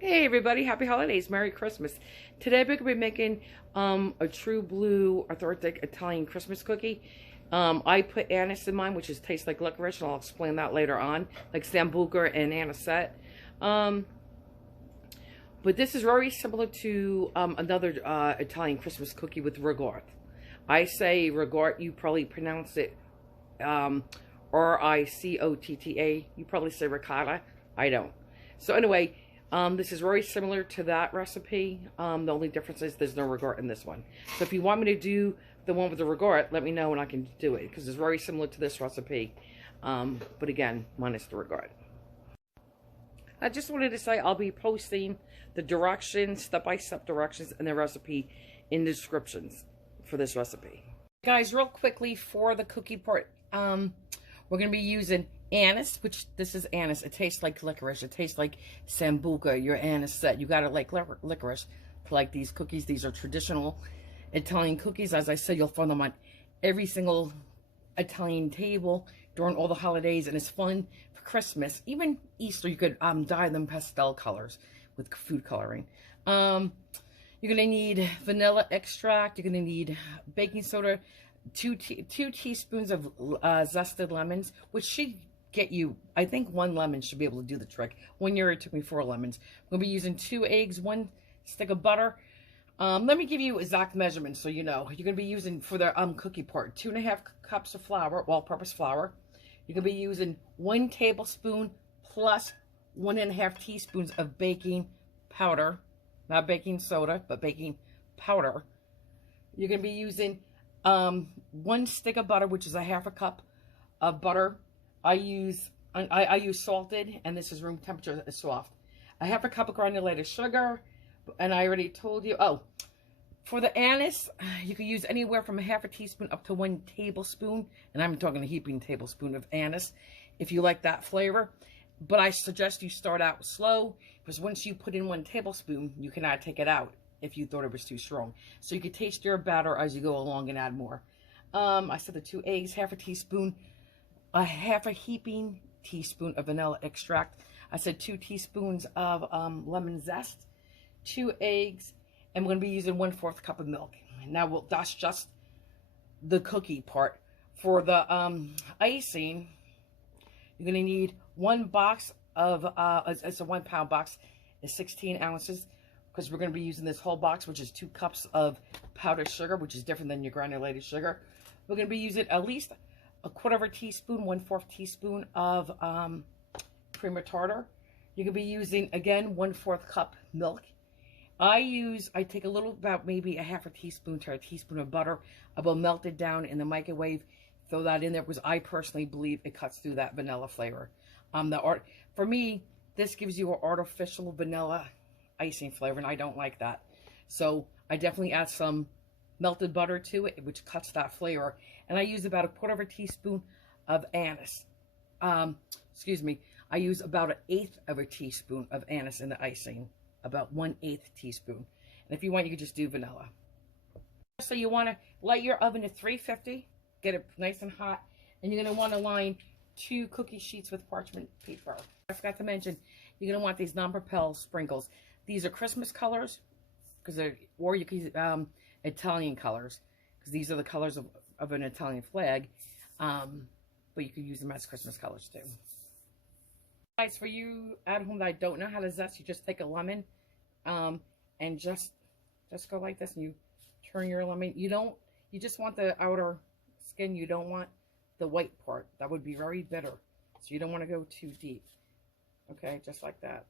Hey everybody, happy holidays, Merry Christmas. Today we're going to be making a true blue authentic Italian Christmas cookie. I put anise in mine, which tastes like licorice, and I'll explain that later on, like sambuca and anisette. Um, but this is very similar to another Italian Christmas cookie with ricotta. I say ricotta, you probably pronounce it um, Ricotta. You probably say ricotta. I don't. So anyway, this is very similar to that recipe. The only difference is there's no ricotta in this one. So if you want me to do the one with the ricotta, let me know and I can do it because it's very similar to this recipe. But again, minus the ricotta. I just wanted to say I'll be posting the directions, step-by-step directions, and the recipe in the descriptions for this recipe. Guys, real quickly for the cookie part, we're going to be using anise, which this is anise. It tastes like licorice. It tastes like sambuca, your anisette. You got to like licorice to like these cookies. These are traditional Italian cookies. As I said, you'll find them on every single Italian table during all the holidays, and it's fun for Christmas. Even Easter, you could dye them pastel colors with food coloring. You're going to need vanilla extract. You're going to need baking soda, two teaspoons of zested lemons, which should get you, I think 1 lemon should be able to do the trick. 1 year it took me 4 lemons. I'm going to be using 2 eggs, 1 stick of butter. Let me give you exact measurements so you know. You're going to be using, for the cookie part, 2.5 cups of flour, all-purpose flour. You're going to be using 1 tablespoon plus 1.5 teaspoons of baking powder. Not baking soda, but baking powder. You're going to be using 1 stick of butter, which is a 1/2 cup of butter. I use salted, and this is room temperature, it's soft. A 1/2 cup of granulated sugar, and I already told you. Oh, for the anise, you can use anywhere from a 1/2 teaspoon up to 1 tablespoon, and I'm talking a heaping tablespoon of anise, if you like that flavor. But I suggest you start out slow, because once you put in 1 tablespoon, you cannot take it out if you thought it was too strong. So you can taste your batter as you go along and add more. I said the 2 eggs, 1/2 teaspoon, a 1/2 heaping teaspoon of vanilla extract. I said 2 teaspoons of lemon zest, 2 eggs, and we're going to be using 1/4 cup of milk. Now, that's just the cookie part. For the icing, you're going to need 1 box of, it's a 1 pound box, is 16 ounces, because we're going to be using this whole box, which is 2 cups of powdered sugar, which is different than your granulated sugar. We're going to be using at least a 1/4 teaspoon, 1/4 teaspoon of cream of tartar. You're going to be using, again, 1/4 cup milk. I take a little, about maybe a 1/2 teaspoon to a teaspoon of butter. I will melt it down in the microwave, throw that in there, because I personally believe it cuts through that vanilla flavor. For me, this gives you an artificial vanilla icing flavor, and I don't like that. So I definitely add some melted butter to it, which cuts that flavor. And I use about a 1/4 teaspoon of anise. Excuse me. I use about 1/8 teaspoon of anise in the icing, about 1/8 teaspoon. And if you want, you can just do vanilla. So you want to light your oven to 350, get it nice and hot, and you're going to want to line 2 cookie sheets with parchment paper. I forgot to mention, you're going to want these non-propel sprinkles. These are Christmas colors, or you can use Italian colors, because these are the colors of an Italian flag. But you could use them as Christmas colors too. Guys, for you at home that don't know how to zest, you just take a lemon, and just go like this, and you turn your lemon. You just want the outer skin. You don't want the white part. That would be very bitter. So you don't want to go too deep. Okay, just like that.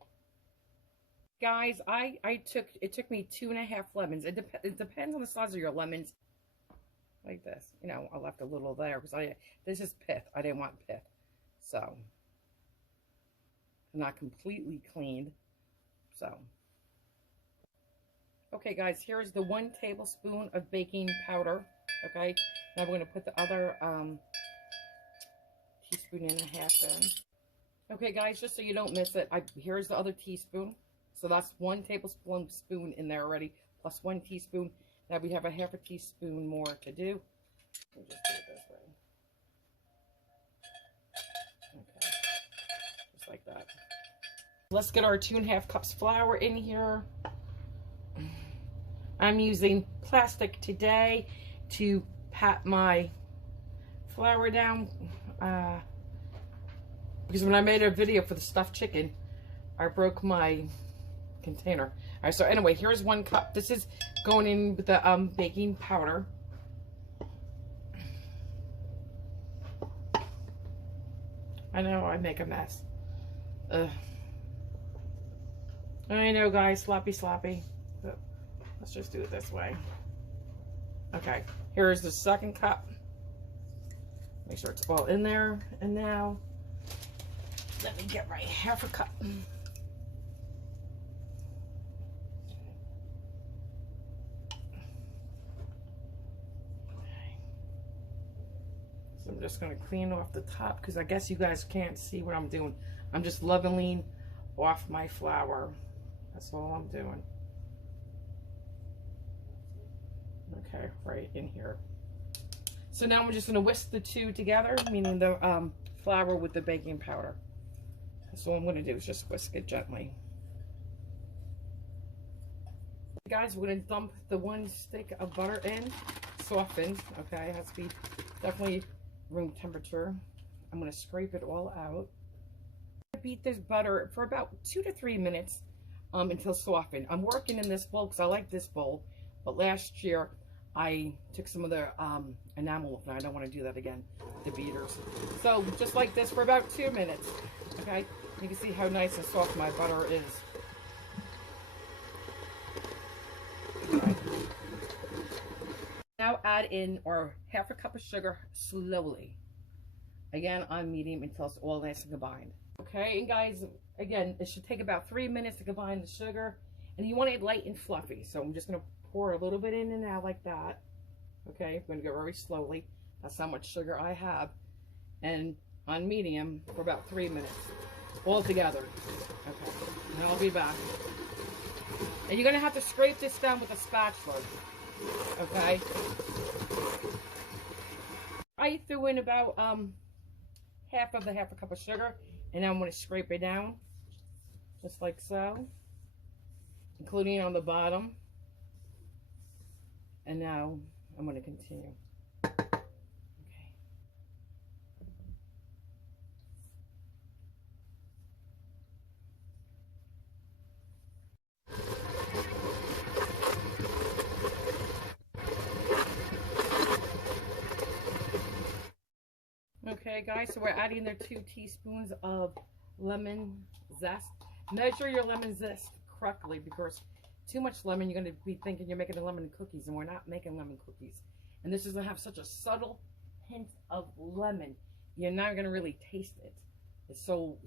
Guys, it took me 2.5 lemons. It depends on the size of your lemons. Like this. You know, I left a little there because this is pith. I didn't want pith. So, not completely cleaned. So, okay, guys, here's the 1 tablespoon of baking powder. Okay, now we're going to put the other teaspoon and a half in. Okay, guys, just so you don't miss it, here's the other teaspoon. So that's 1 tablespoon in there already, plus 1 teaspoon. Now we have a 1/2 teaspoon more to do. We'll just do it this way. Okay, just like that. Let's get our 2½ cups flour in here. I'm using plastic today to pat my flour down because when I made a video for the stuffed chicken, I broke my container. All right, so anyway, here's 1 cup. This is going in with the baking powder. I know I make a mess. Ugh. I know, guys, sloppy, but let's just do it this way. Okay, here's the 2nd cup. Make sure it's all in there. And now, let me get my 1/2 cup. So I'm just going to clean off the top because I guess you guys can't see what I'm doing. I'm just leveling off my flour. That's all I'm doing. Okay, right in here. So now I'm just going to whisk the two together, meaning the flour with the baking powder. So all I'm going to do is just whisk it gently. Guys, we're going to dump the 1 stick of butter in, softened. Okay, it has to be definitely room temperature. I'm going to scrape it all out. Beat this butter for about 2 to 3 minutes until softened. I'm working in this bowl because I like this bowl, but last year I took some of the enamel and I don't want to do that again, the beaters. So just like this for about 2 minutes. Okay, you can see how nice and soft my butter is. Okay. Now add in our 1/2 cup of sugar slowly. Again, on medium until it's all nice and combined. Okay, and guys, again, it should take about 3 minutes to combine the sugar, and you want it light and fluffy. So I'm just going to pour a little bit in and out like that. Okay, I'm going to go very slowly. That's how much sugar I have. And on medium for about 3 minutes all together. Okay, and I'll be back. And you're going to have to scrape this down with a spatula. Okay. I threw in about half of the 1/2 cup of sugar, and now I'm going to scrape it down just like so, including on the bottom. And now I'm going to continue. Okay, guys, so we're adding the 2 teaspoons of lemon zest. Measure your lemon zest correctly, because too much lemon, you're going to be thinking you're making lemon cookies, and we're not making lemon cookies. And this is going to have such a subtle hint of lemon. You're not going to really taste it. It's so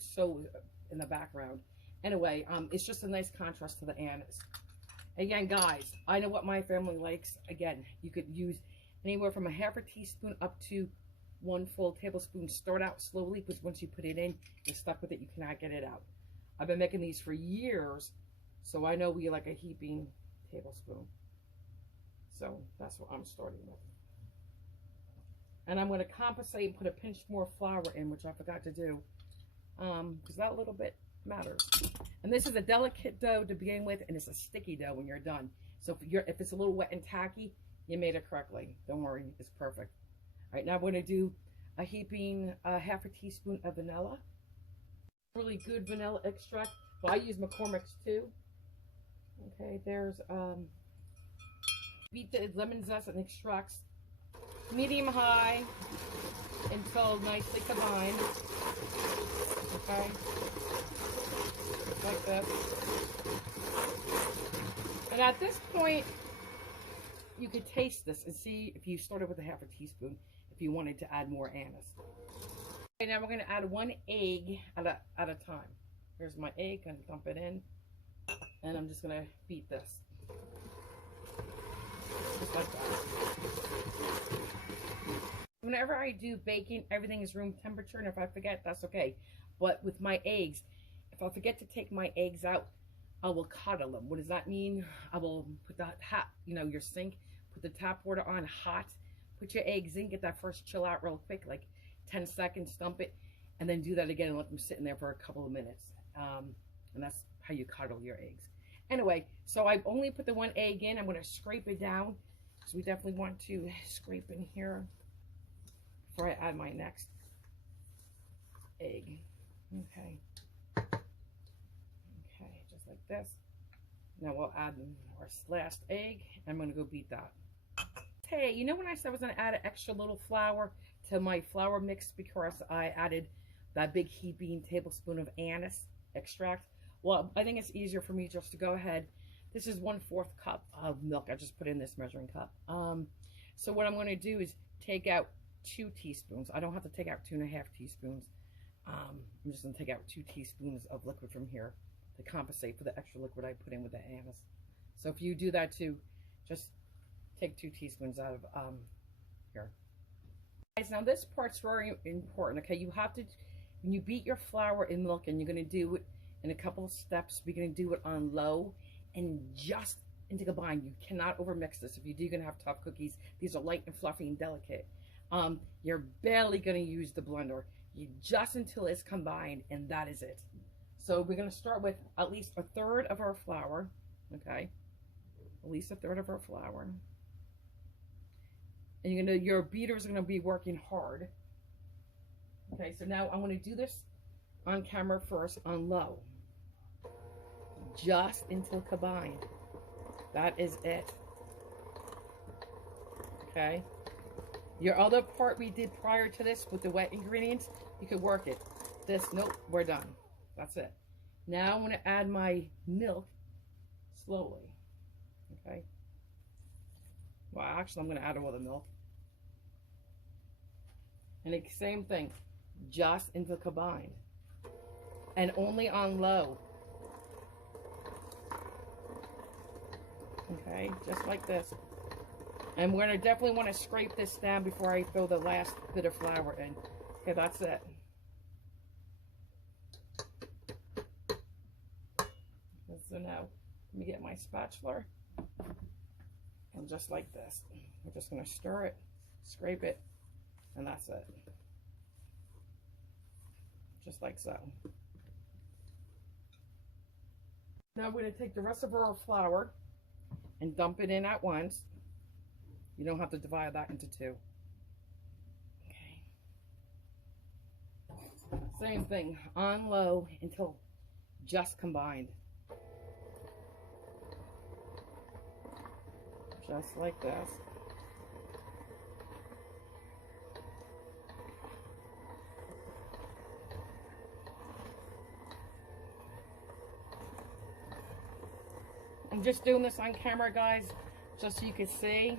in the background. Anyway, it's just a nice contrast to the anise. Again, guys, I know what my family likes. Again, you could use anywhere from a 1/2 teaspoon up to 1 full tablespoon. Start out slowly, because once you put it in, you're stuck with it. You cannot get it out. I've been making these for years, so I know we like a heaping tablespoon. So that's what I'm starting with. And I'm going to compensate and put a pinch more flour in, which I forgot to do, because that little bit matters. And this is a delicate dough to begin with, and it's a sticky dough when you're done. So if it's a little wet and tacky, you made it correctly. Don't worry, it's perfect. All right, now I'm going to do a heaping 1/2 teaspoon of vanilla. Really good vanilla extract. Well, I use McCormick's too. Okay, there's beat the lemon zest and extracts medium high until nicely combined. Okay, like this. And at this point, you could taste this and see if you started with a 1/2 teaspoon, if you wanted to add more anise. Okay, now we're going to add 1 egg at a time. Here's my egg. I'm going to dump it in, and I'm just going to beat this. Just like that. Whenever I do baking, everything is room temperature, and if I forget, that's okay. But with my eggs, if I forget to take my eggs out, I will coddle them. What does that mean? I will put the tap, your sink, put the tap water on hot, put your eggs in, get that first chill out real quick, like 10 seconds, dump it, and then do that again and let them sit in there for a couple of minutes. And that's how you cuddle your eggs. Anyway, so I've only put the one egg in. I'm going to scrape it down. So we definitely want to scrape in here before I add my next egg. Okay. Okay, just like this. Now we'll add our last egg. I'm going to go beat that. Hey, you know when I said I was going to add an extra little flour to my flour mix because I added that big heaping tablespoon of anise extract? Well, I think it's easier for me just to go ahead. This is 1/4 cup of milk. I just put in this measuring cup. So what I'm going to do is take out 2 teaspoons. I don't have to take out 2.5 teaspoons. I'm just going to take out 2 teaspoons of liquid from here to compensate for the extra liquid I put in with the anise. So if you do that too, just take 2 teaspoons out of here. Guys, now this part's very important. Okay, you have to, when you beat your flour in milk, and you're going to do it in a couple of steps. We're going to do it on low and just into combine. You cannot overmix this. If you do, you're going to have tough cookies. These are light and fluffy and delicate. You're barely going to use the blender. You just until it's combined, and that is it. So we're going to start with at least 1/3 of our flour. Okay, at least 1/3 of our flour. And your beaters are going to be working hard. Okay, so now I'm going to do this on camera first on low. Just until combined. That is it. Okay. Your other part we did prior to this with the wet ingredients, you could work it. This, nope, we're done. That's it. Now I'm going to add my milk slowly. Okay. Well, actually, I'm going to add all the milk. And the same thing, just until combined. And only on low. Okay, just like this. And we're going to definitely want to scrape this down before I throw the last bit of flour in. Okay, that's it. So now, let me get my spatula. And just like this. We're just going to stir it, scrape it, and that's it. Just like so. Now we're going to take the rest of our flour and dump it in at once. You don't have to divide that into 2. Okay. Same thing, on low until just combined. Just like this. I'm just doing this on camera, guys, just so you can see.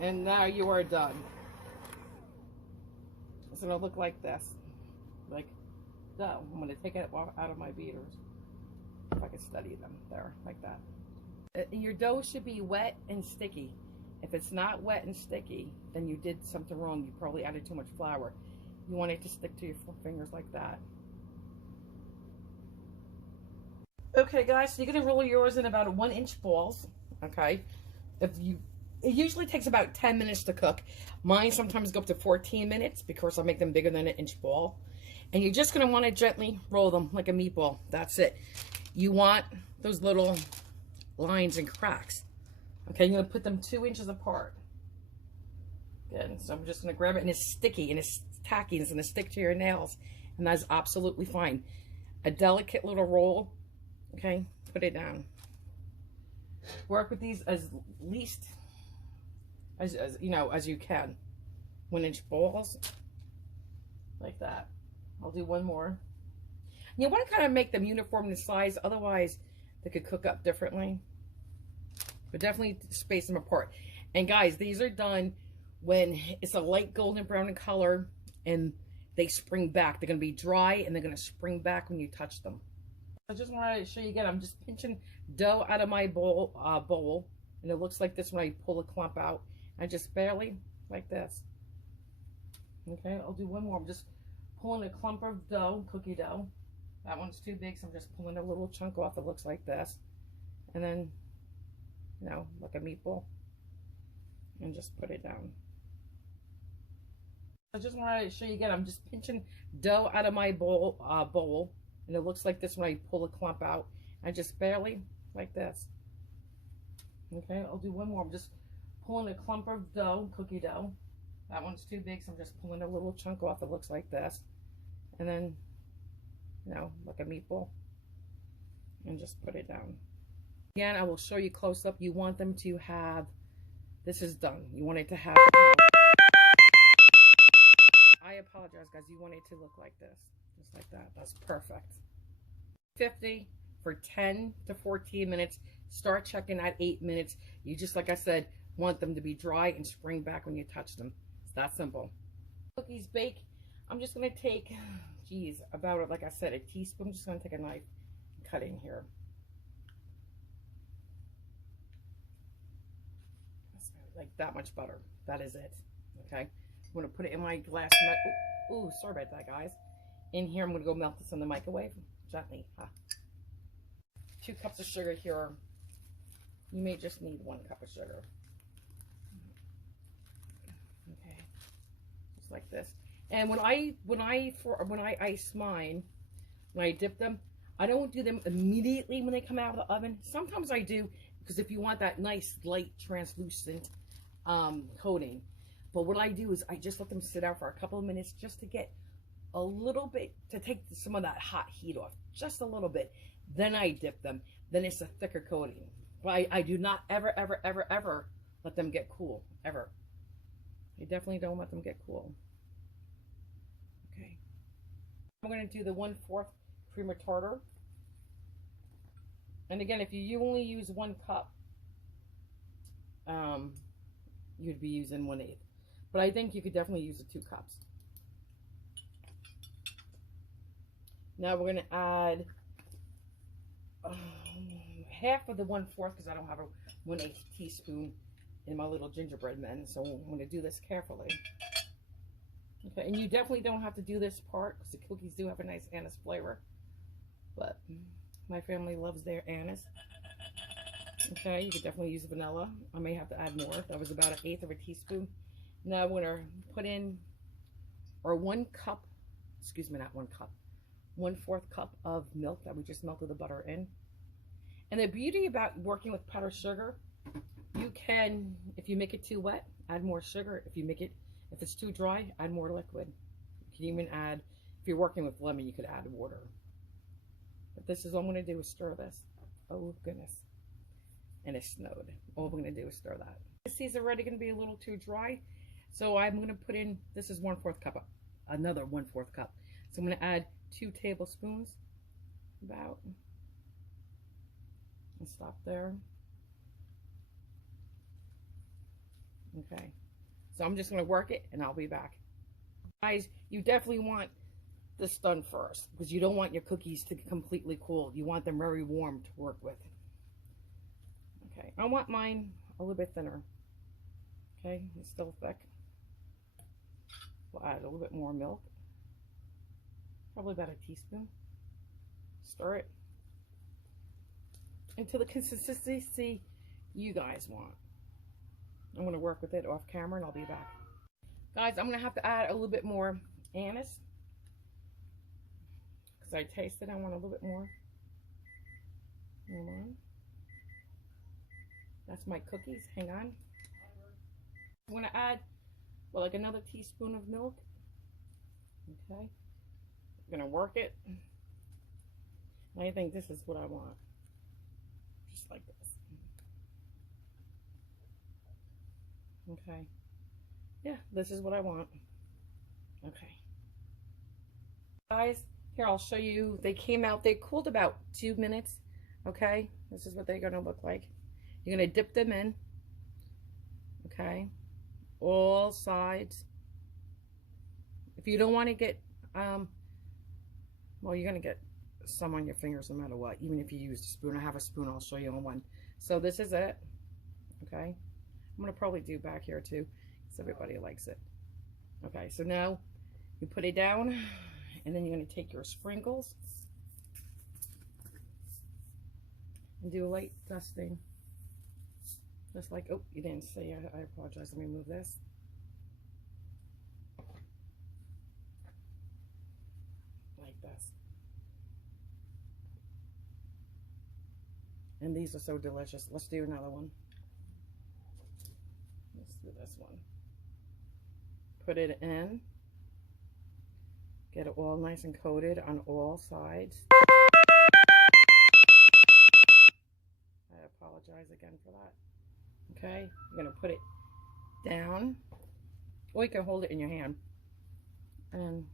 And now you are done. It's gonna look like this, like dough. I'm gonna take it out of my beaters. If I can steady them there, like that. Your dough should be wet and sticky. If it's not wet and sticky, then you did something wrong. You probably added too much flour. You want it to stick to your fingers like that. Okay, guys, so you're gonna roll yours in about 1-inch balls. Okay, it usually takes about 10 minutes to cook. Mine sometimes go up to 14 minutes because I make them bigger than an inch ball. And you're just gonna want to gently roll them like a meatball. That's it. You want those little lines and cracks. Okay, you're gonna put them 2 inches apart. Good. So I'm just gonna grab it, and it's sticky and it's tacky, and it's gonna stick to your nails, and that's absolutely fine. A delicate little roll. Okay, put it down. Work with these as least as you know as you can. 1-inch balls, like that. I'll do one more. You want to kind of make them uniform in size, otherwise they could cook up differently. But definitely space them apart. And guys, these are done when it's a light golden brown in color and they spring back. They're going to be dry and they're going to spring back when you touch them. I just want to show you again, I'm just pinching dough out of my bowl, and it looks like this when I pull the clump out. I just barely, like this. Okay, I'll do one more. I'm just pulling a clump of dough, cookie dough. That one's too big, so I'm just pulling a little chunk off that looks like this. And then, you know, like a meatball. And just put it down. I just want to show you again. I'm just pinching dough out of my bowl, and it looks like this when I pull a clump out. I just barely, like this. Okay, I'll do one more. I'm just pulling a clump of dough, cookie dough. That one's too big, so I'm just pulling a little chunk off. It looks like this. And then, you know, like a meatball. And just put it down. Again, I will show you close up. You want them to have, this is done. You want it to have, you know, I apologize, guys. You want it to look like this. Just like that. That's perfect. 50 for 10 to 14 minutes. Start checking at 8 minutes. You just, like I said, want them to be dry and spring back when you touch them. It's that simple. Cookies bake. I'm just going to take, geez, about, like I said, a teaspoon. I'm just going to take a knife and cut in here. Like that much butter. That is it. Okay. I'm going to put it in my glass. Ooh, sorry about that, guys. In here, I'm going to go melt this in the microwave gently. 2 cups of sugar here. You may just need 1 cup of sugar. Okay, just like this. And when I ice mine, when I dip them, I don't do them immediately when they come out of the oven. Sometimes I do, because if you want that nice light translucent coating. But what I do is I just let them sit out for a couple of minutes just to get a little bit, to take some of that hot heat off, just a little bit. Then I dip them. Then it's a thicker coating. But I do not ever let them get cool, ever. I definitely don't let them get cool. Okay. I'm going to do the 1/4 cream of tartar. And again, if you only use 1 cup, you'd be using 1/8. But I think you could definitely use the 2 cups. Now we're going to add half of the 1/4, because I don't have a 1/8 teaspoon in my little gingerbread men. So I'm going to do this carefully. Okay, and you definitely don't have to do this part, because the cookies do have a nice anise flavor. But my family loves their anise. Okay, you could definitely use vanilla. I may have to add more. That was about 1/8 of a teaspoon. Now I'm going to put in, or 1 cup, excuse me, not 1 cup, 1/4 cup of milk that we just melted the butter in. And the beauty about working with powdered sugar, you can, if you make it too wet, add more sugar. If it's too dry, add more liquid. You can even add, if you're working with lemon, you could add water. But this is all I'm going to do is stir this. Oh, goodness. And it snowed. All we're going to do is stir that. This is already going to be a little too dry. So I'm going to put in, this is 1/4 cup, another 1/4 cup. So I'm going to add 2 tablespoons, about, and stop there. Okay. So I'm just going to work it, and I'll be back. Guys, you definitely want this done first, because you don't want your cookies to completely cool. You want them very warm to work with. Okay, I want mine a little bit thinner. Okay, it's still thick. We'll add a little bit more milk. Probably about a teaspoon. Stir it until the consistency you guys want. I'm going to work with it off camera, and I'll be back. Guys, I'm going to have to add a little bit more anise, because I tasted, I want a little bit more. Hold on. That's my cookies. Hang on. I'm going to add, well, like another teaspoon of milk. Okay. I'm going to work it. I think this is what I want. Just like this. Okay. Yeah, this is what I want. Okay. Guys, here I'll show you. They came out, they cooled about 2 minutes. Okay. This is what they're going to look like. You're going to dip them in. Okay. All sides. If you don't want to get, well, you're going to get some on your fingers no matter what, even if you use a spoon. I have a spoon, I'll show you on one. So this is it. Okay. I'm going to probably do back here too, because everybody likes it. Okay, so now you put it down, and then you're going to take your sprinkles and do a light dusting. Just like, oh, you didn't see, I apologize. Let me move this. this. And these are so delicious. Let's do another one. Let's do this one. Put it in. Get it all nice and coated on all sides. I apologize again for that. Okay, I'm going to put it down. Or you can hold it in your hand. And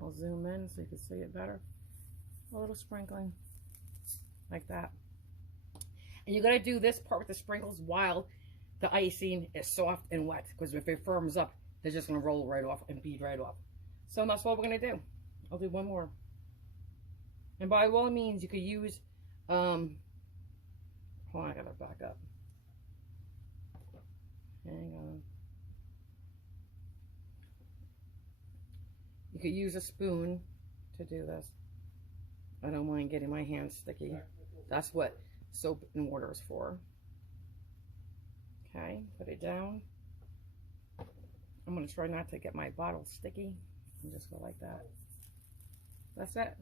I'll zoom in so you can see it better. A little sprinkling. Like that. And you got to do this part with the sprinkles while the icing is soft and wet. Because if it firms up, they're just going to roll right off and bead right off. So that's what we're going to do. I'll do one more. And by all means, you could use, hold on, I got to back up. Hang on. You could use a spoon to do this. I don't mind getting my hands sticky. That's what soap and water is for. Okay, put it down. I'm going to try not to get my bottle sticky. And just go like that. That's it.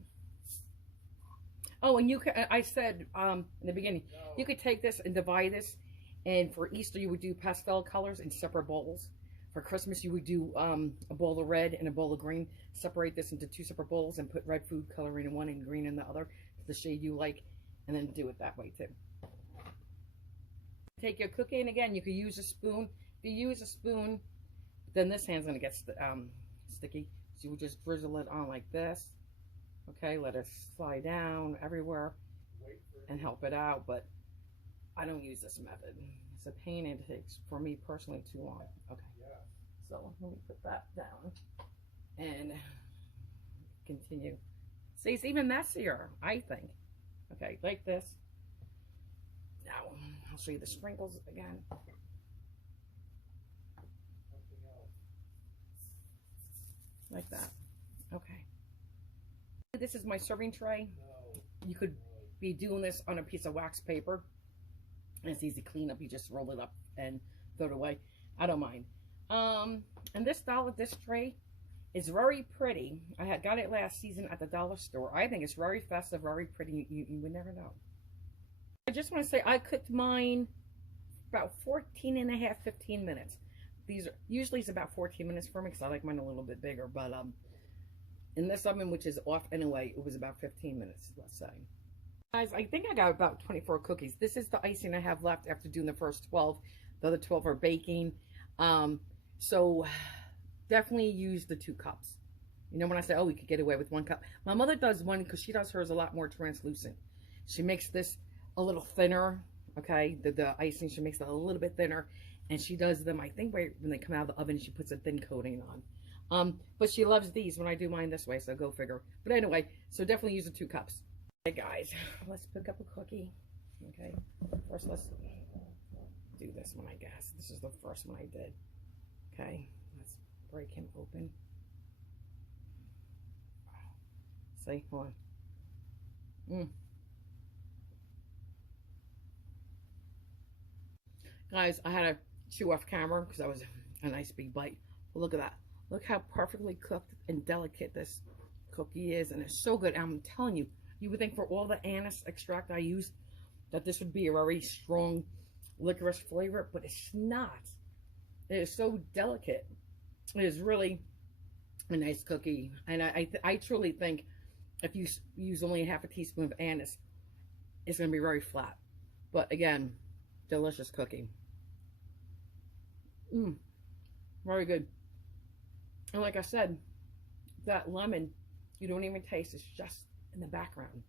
Oh, and you can, I said in the beginning, you could take this and divide this. And for Easter, you would do pastel colors in separate bowls. For Christmas, you would do a bowl of red and a bowl of green. Separate this into 2 separate bowls and put red food coloring in one and green in the other, the shade you like, and then do it that way too. Take your cookie, and again, you could use a spoon. If you use a spoon, then this hand's going to get sticky. So you would just drizzle it on like this. Okay, let it slide down everywhere and help it out. But I don't use this method. It's a pain, and it takes, for me personally, too long. Okay, so let me put that down and continue. See, it's even messier, I think. Okay, like this. Now, I'll show you the sprinkles again. Like that. Okay. This is my serving tray. You could be doing this on a piece of wax paper. And it's easy to clean up. You just roll it up and throw it away. I don't mind. And this tray is very pretty. I had got it last season at the dollar store. I think it's very festive, very pretty. You would never know. I just want to say I cooked mine about 15 minutes. These are usually it's about 14 minutes for me because I like mine a little bit bigger. But in this oven, which is off anyway, it was about 15 minutes, let's say. Guys, I think I got about 24 cookies. This is the icing I have left after doing the first 12. The other 12 are baking. So definitely use the 2 cups. You know, when I say, oh, we could get away with 1 cup. My mother does one because she does hers a lot more translucent. She makes this a little thinner, okay? The icing, she makes it a little bit thinner. And she does them, I think, right when they come out of the oven, she puts a thin coating on. But she loves these when I do mine this way, so go figure. But anyway, so definitely use the 2 cups. Okay, guys, let's pick up a cookie. Okay, first let's do this one, I guess. This is the first one I did. Okay, let's break him open. See, hold on. Guys, I had to chew off camera because that was a nice big bite. But look at that. Look how perfectly cooked and delicate this cookie is. And it's so good. I'm telling you, you would think for all the anise extract I used that this would be a very strong licorice flavor, but it's not. It is so delicate. It is really a nice cookie. And I truly think if you use only half a teaspoon of anise, it's going to be very flat. But again, delicious cookie. Very good. And like I said, that lemon, you don't even taste. It's just in the background.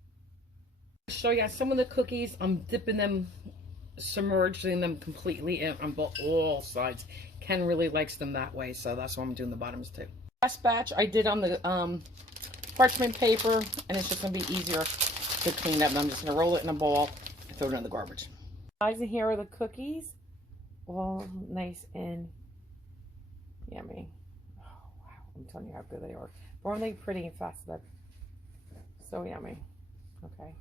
I'll show you some of the cookies. I'm dipping them, submerging them completely in on all sides. Ken really likes them that way, so that's why I'm doing the bottoms too. Last batch I did on the parchment paper, and it's just going to be easier to clean up. And I'm just going to roll it in a ball and throw it in the garbage. Guys, and here are the cookies. All nice and yummy. Oh, wow. I'm telling you how good they are. Aren't they pretty and festive? So yummy. Okay.